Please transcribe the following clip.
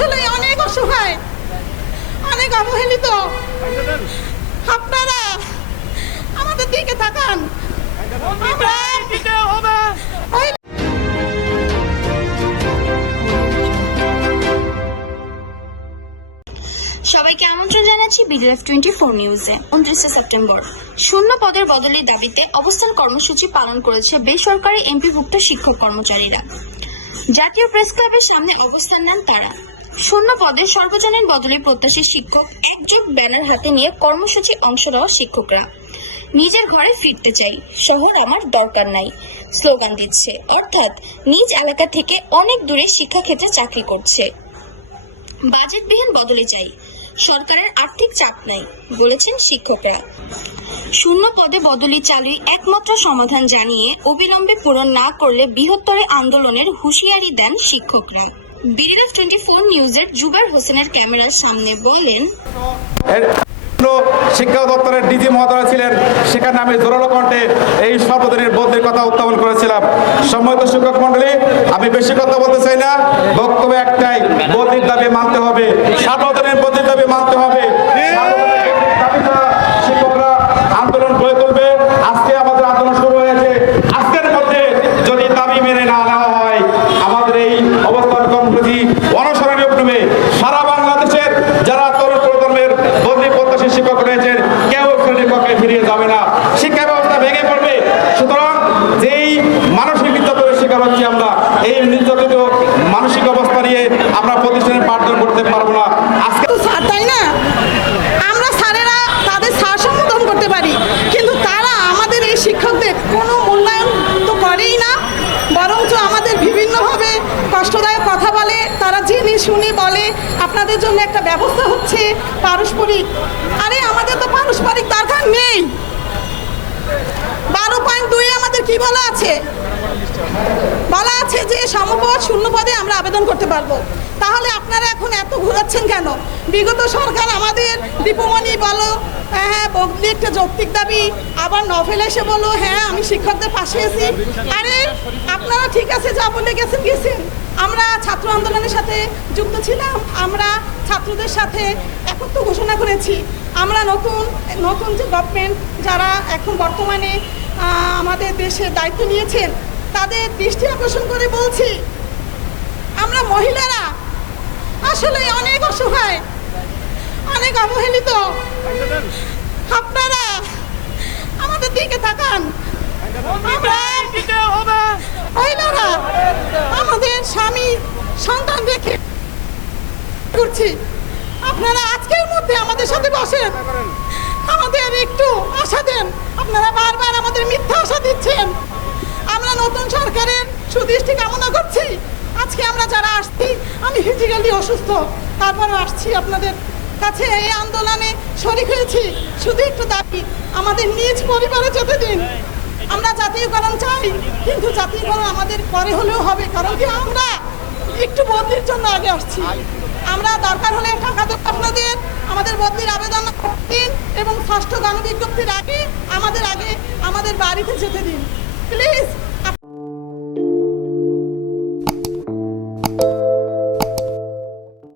আসলে অনেক অসহায়, অনেক অবহেলিত। আপনারা আমাদের দিকে তাকান। সবাইকে আমন্ত্রণ জানাচ্ছি বিডিএফ টোয়েন্টি ফোর নিউজে উনত্রিশে সেপ্টেম্বর। শূন্য পদের বদলের দাবিতে অবস্থান কর্মসূচি পালন করেছে বেসরকারি এমপিভুক্ত শিক্ষক কর্মচারীরা। জাতীয় প্রেস ক্লাবের সামনে অবস্থান নেন তারা। শূন্য পদে সর্বজনীন বদলে প্রত্যাশী শিক্ষক একজোট ব্যানার হাতে নিয়ে কর্মসূচি অংশ নেওয়া শিক্ষকরা। নিজের ঘরে ফিরতে চাই, শহর আমার দরকার নাই, স্লোগান দিচ্ছে। অর্থাৎ নিজ এলাকা থেকে অনেক দূরে শিক্ষাক্ষেত্রে চাকরি করছে। বাজেটবিহীন বদলে চাই, সরকারের আর্থিক চাপ নাই, বলেছেন শিক্ষকরা। শূন্য পদে বদলি চালুই একমাত্র সমাধান জানিয়ে অবিলম্বে পূরণ না করলে বৃহত্তর আন্দোলনের হুঁশিয়ারি দেন শিক্ষকরা। বিডিএফ টোয়েন্টি ফোর নিউজের জুবার হোসেনের ক্যামেরার সামনে বলেন শিক্ষা দপ্তরের ডিজি মহোদয় ছিলেন। সেখানে আমি জোরালো কণ্ঠে এই সর্বদিনের বদলির কথা উত্থাপন করেছিলাম। সম্মানিত শিক্ষক মন্ডলী আমি বেশি কথা বলতে চাই না। বক্তব্য একটাই বদলির দাবি মানতে হবে। সর্বদিনের বদলির দাবি মানতে হবে সার্বজনীন দাবি ছাড়া শিক্ষকরা আন্দোলন গড়ে তুলবে আজকে আমাদের আন্দোলন শুরু হয়েছে আজকের মধ্যে যদি দাবি মেনে না নেওয়া হয় আমাদের এই অবস্থান কর্মসূচি অনসরণীয় রূপে সারা বাংলাদেশের যারা তরুণ প্রজন্মের বদলি প্রত্যাশী শিক্ষক রয়েছেন কেউ শ্রেণির কক্ষে ফিরিয়ে যাবে না শিক্ষা ব্যবস্থা ভেঙে পড়বে সুতরাং যেই মানসিক নির্যাতনের শিকার হচ্ছি আমরা, এই নির্যাতিত মানসিক অবস্থা নিয়ে আমরা প্রতিষ্ঠানে পাঠদান করতে পারব না। আজকে তাই না? আমরা স্যারেরা তাদের স্যার সম্বোধন করতে পারি, কিন্তু তারা আমাদের এই শিক্ষকদের কোনো মূল্যায়ন তো করেই না, বরঞ্চ আমাদের বিভিন্নভাবে কষ্টদায়ক কথা বলে, তারা জেনে শুনে বলে, আপনাদের জন্য একটা ব্যবস্থা হচ্ছে পারস্পরিক। আরে, আমাদের তো পারস্পরিক দরকার নেই বারো পয়েন্ট দুই আমাদের কি বলা আছে। বলা আছে যে সমপদ শূন্য পদে আমরা আবেদন করতে পারব। তাহলে আপনারা এখন এত ঘুরাচ্ছেন কেন? বিগত সরকার আমাদের দীপমণি বলো হ্যাঁ হ্যাঁ বগলি একটা যৌক্তিক দাবি, আবার নভেল এসে বলো হ্যাঁ আমি শিক্ষকদের পাশে আছি। আরে, আপনারা ঠিক আছে, যা বলে গেছেন গেছেন। আন্দোলনের সাথে যুক্ত ছিলাম, আমরা ছাত্রদের সাথে একত্র ঘোষণা করেছি। আমরা নতুন নতুন যে গভর্নমেন্ট যারা এখন বর্তমানে আমাদের দেশের দায়িত্ব নিয়েছেন, তাদের দৃষ্টি আকর্ষণ করে বলছি, আমরা মহিলারা আসলে অনেক অসহায়, অনেক অবহেলিত আপনারা আমাদের দিকে তাকান আমরা মহিলারা আমাদের স্বামী সন্তান রেখে করছি? আপনারা আজকের মধ্যে আমাদের সাথে বসেন। আমাদের একটু আশা দেন। আপনারা বারবার আমাদের মিথ্যা আশা দিচ্ছেন। আমরা নতুন সরকারের সুদৃষ্টি কামনা করছি। আজকে আমরা যারা আসছি, আমি ফিজিক্যালি অসুস্থ। তারপরও আসছি আপনাদের কাছে। এই আন্দোলনে শরিক হয়েছি। শুধু একটু দাবি, আমাদের নিজ পরিবারে যেতে দিন আমরা জাতীয়করণ চাই, কিন্তু জাতীয়করণ আমাদের পরে হলেও হবে। কারণ কি আমরা একটু বদলির জন্য আগে আসছি। আমরা দরকার হলে টাকা দেবো আপনাদের, আমাদের বদলির আবেদন দিন এবং ষষ্ঠ গণবিজ্ঞপ্তির আগে আমাদের আগে আমাদের বাড়িতে যেতে দিন। প্লিজ